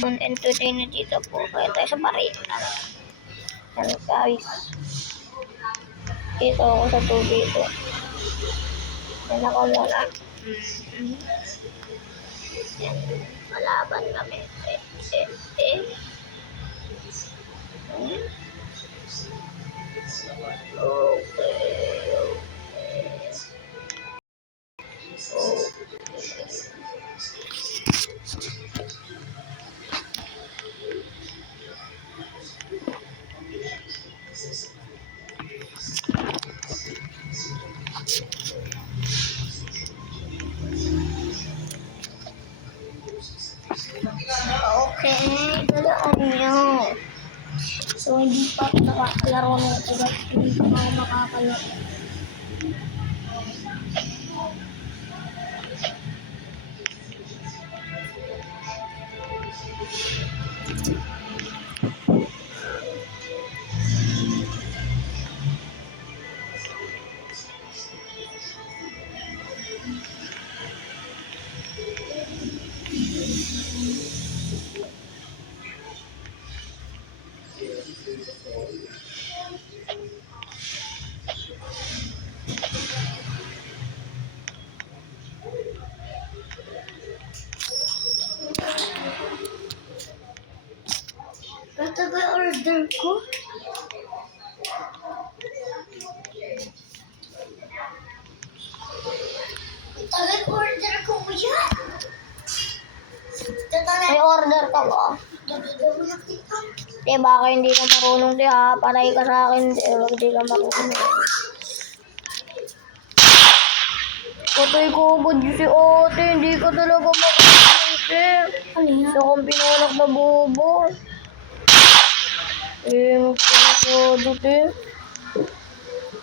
entertain na dito po. Kaya tayo sa barin. Yan guys. Dito ako sa tubig ko. Yan ako muna. Yan. Malaban kami. Okay, galaan nyo. So, hindi pa ako nakakalaro ng ito guys. Hindi pa ako makakalaro. Ito ba order ko? Ito order ko yan. May order ka ba? Di baka hindi ka marunong di ha. Paray ka sa akin. Hindi ka marunong. Patay ko ba si ate? Hindi ka talaga marunong. Ano yan? Sa kong pinanak na bobo. Magpapasodot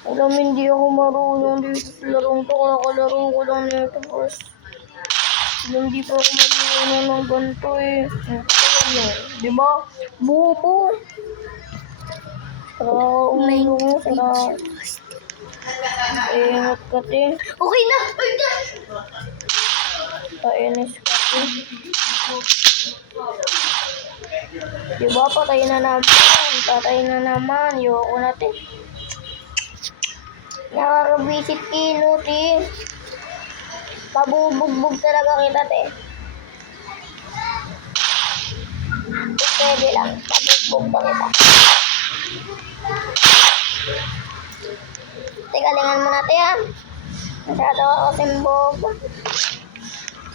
Alam, hindi ako marunong dito sa larong to. Kakalaro ko lang nito first. Hindi pa ako marunong ng ganito Diba? Bobo. Sara ulo mo. Sara. Ingat ka Okay na. Painis ka Diba? Patay na naman. Yoko natin. Nakakabisit kilo, Pabubugbog talaga kita, Pwede lang. Pabugbog ba kita? Galingan mo natin, Masyado ako kasing bobo.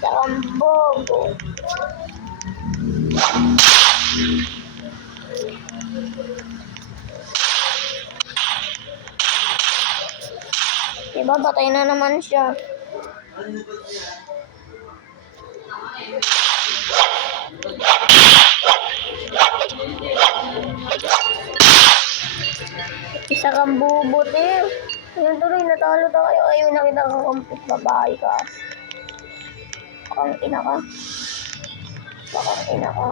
Sakang bobo. Diba, patay na naman siya. Isa kang bubot Ayun tuloy, natalo tayo. Ayun, nakita ka kompit babae ka. Bakang ina ka. Okay, ina ka,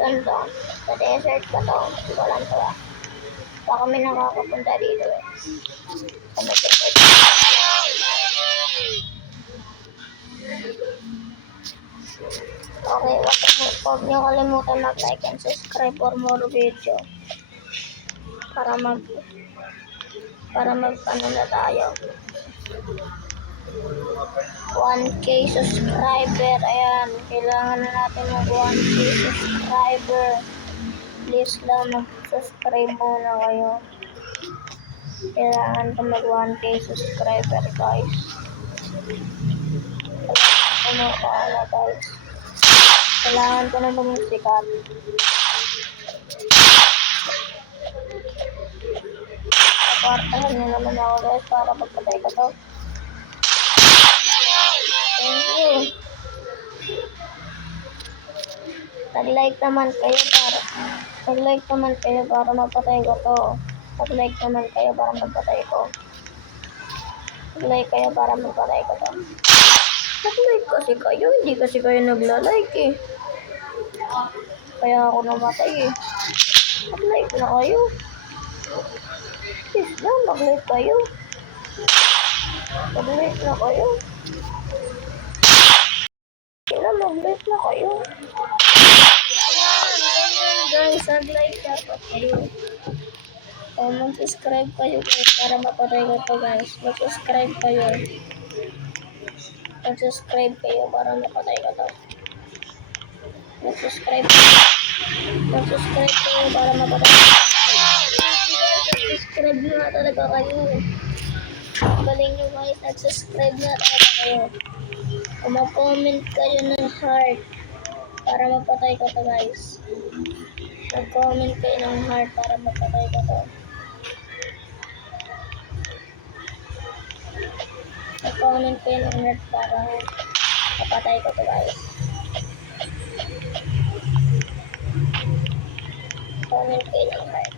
Saan to? Sa desert ba to? Hindi ko alam to Baka may nakakapunta dito Sa desert. Okay, huwag niyo kalimutan mag-like and subscribe for more video. Para ano na tayo. 1K subscriber. Ayan, kailangan na natin mag 1K subscriber. Please lang mag-subscribe muna kayo. Kailangan ko mag 1K subscriber, guys. Kailangan ko na magsikat. Kwartahan nyo naman ako, guys, para pagpatay ko to. Thank you. Nag-like naman kayo para mapatay ko to. Nag-like naman kayo para mapatay ko. Like kayo para magpatay ko to. Nag-like kasi kayo, hindi kasi kayo nagla-like eh. Kaya ako namatay eh. Mag-like na kayo. Please lang, mag-like kayo. Mag-like na kayo. Kaya mag-like na kayo. Ganyan guys, mag-like dapat kayo. Mag-subscribe kayo guys para mapatay ko to guys. Mag-subscribe kayo. Mag-subscribe kayo para mapatay ko to. Mag-subscribe kayo. Mag-subscribe kayo para mapatay ko to. Mag-subscribe na talaga kayo. Galing nyo guys, nag-subscribe na talaga kayo. Kung mag-comment kayo ng heart para mapatay ko to guys. Mag-comment kayo ng heart para mapatay ko to. Mag-comment kayo ng heart para mapatay ko to guys. Comment kayo ng heart.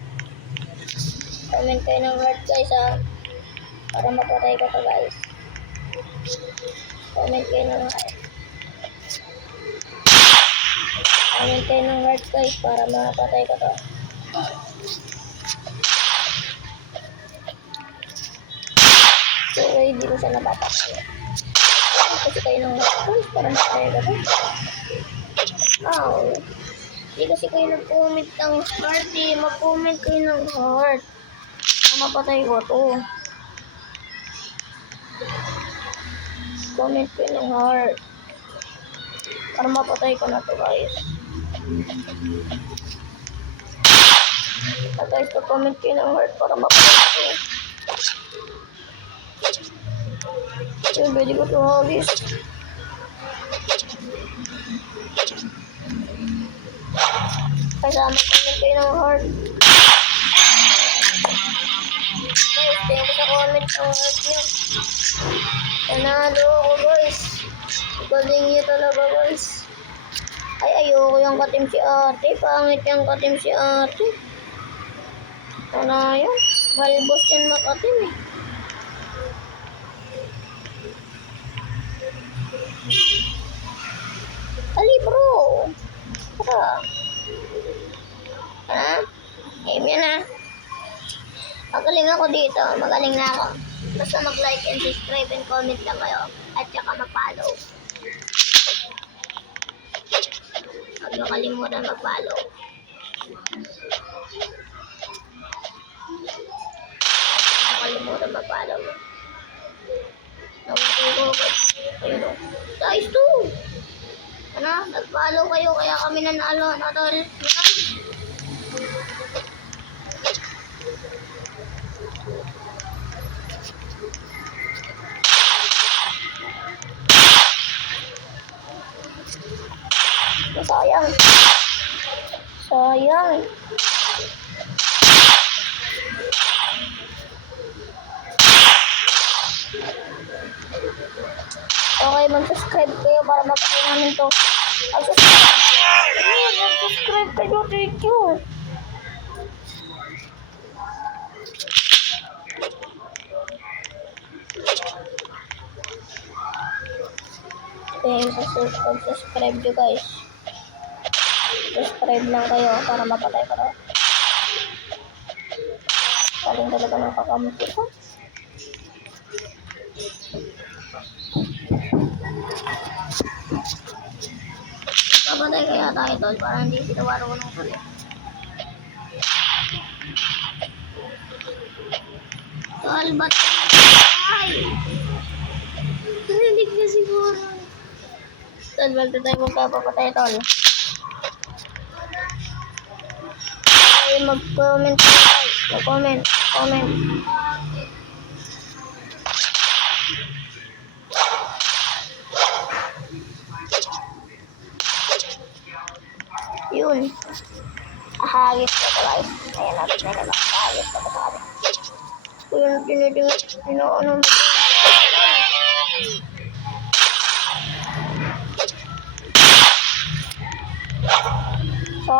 Comment kayo ng heart guys ha. Para mapatay ko to guys. Comment kayo ng heart. Comment kayo ng heart guys para mapatay ko to. So hindi ko siya napapakaya. Kasi kayo ng heart guys para mapatay ko to. Oh. Hindi kasi kayo nag-comment ng heart eh. Mag-comment kayo ng heart. Para mapatay ko to. Comment kayo ng heart. Para mapatay ko na to guys. Guys, comment kayo ng heart para mapatay ko to. So, pwede ko to hagis. Kasama comment kayo ng heart. Guys, tingin ko sa comment ng heart nyo. Panalo ako guys. Galing nyo talaga guys. Ay, ayoko yung katim si ate. Pangit yung katim si ate. Ano yun? Malbos yan makatim eh. Ali bro. Tara. Ha? Game yan ha. Magaling ako dito. Magaling na ako. Basta mag-like and subscribe and comment lang kayo. At saka mag-follow. Huwag nyo kalimutan mag-follow. Huwag nyo kalimutan mag-follow. Namatay ko. Ayun o. Guys, to. Ano? Nag-follow kayo kaya kami nanalo. Natol. Sayang. Sayang. Okay, mag-subscribe kayo para mapakita namin to. Mag-subscribe kayo. Thank you. Okay, subscribe nyo guys. Subscribe lang kayo para mapatay ko to. Galing talaga ng kakamit ko. Papatay kaya tayo tol para hindi sila marunong tuloy. Tol, ba't ay! Narinig na siguro. Tol, ba't tayo magpapapatay tol? Okay, mag-comment guys. Mag-comment. Comment. Yun. Ahagis ko ito guys. Ayan natin na naman. Ahagis ko ito sa akin. Yun, ano mo. So,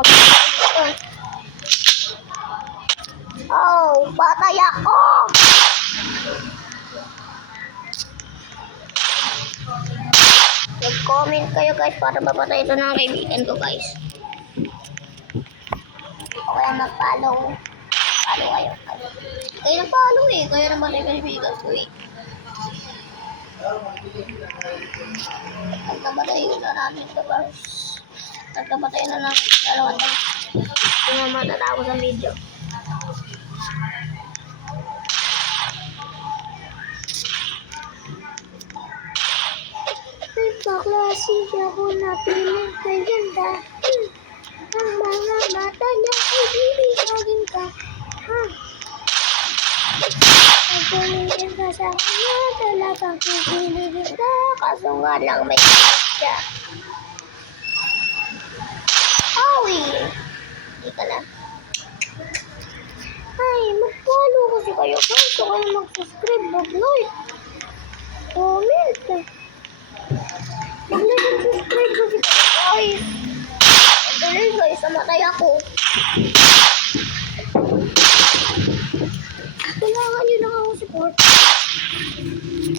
oh, patay ako! kayo guys para mapatay ito ng kaibigan ko guys. O kaya mag-follow. Follow kayo. Kayo na-follow eh. Kaya naman yung kaibigan ko eh. At napatay na namin ito guys. At napatay na namin ito dalawang tayo. Hindi nga matala ako sa video. Paklase ako na piling kay ganda. Ang mga mata niya ay bibigagin ka. Ang tumingin ka sa kanya, talagang kikiligin ka. Kaso nga lang may siya. Awi! Hindi ka na. Ay, mag-follow kasi kayo. Gusto kayo mag-subscribe, mag-like, comment. Mag-subscribe kasi kayo guys. Tuloy guys, namatay ako. Kailangan nyo lang ako support.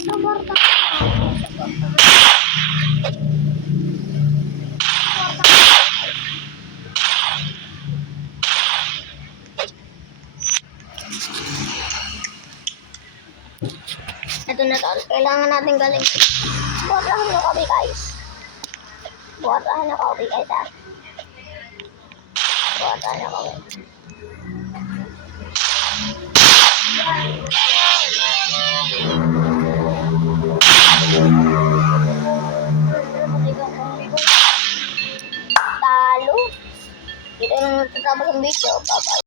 Sabarta ka ako. Ito na to. Kailangan natin galing. Buwatahan nyo kami guys. Buwatahan nyo kami guys ha. Buwatahan nyo kami. Talo. Dito na natatapos ang video. Bye-bye.